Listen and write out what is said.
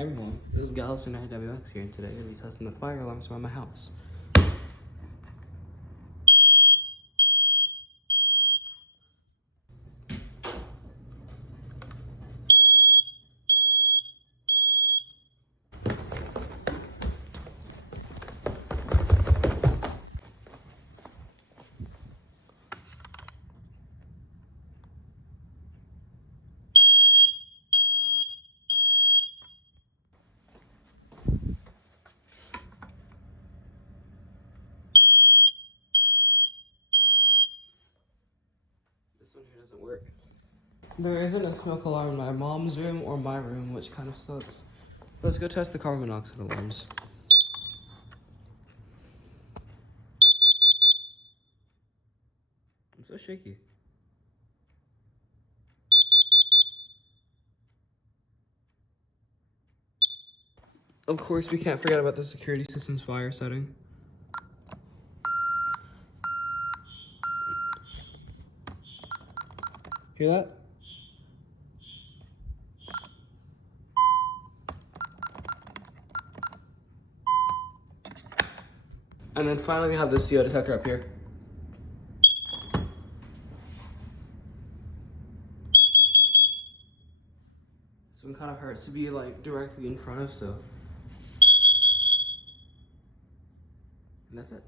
Everyone, this is Galveston at WX here, and today we'll be testing the fire alarms around my house. This one here doesn't work. There isn't a smoke alarm in my mom's room or my room, which kind of sucks. Let's go test the carbon monoxide alarms. I'm so shaky. Of course, we can't forget about the security system's fire setting. Hear that? And then finally we have the CO detector up here. This one kind of hurts to be like directly in front of, so. And that's it.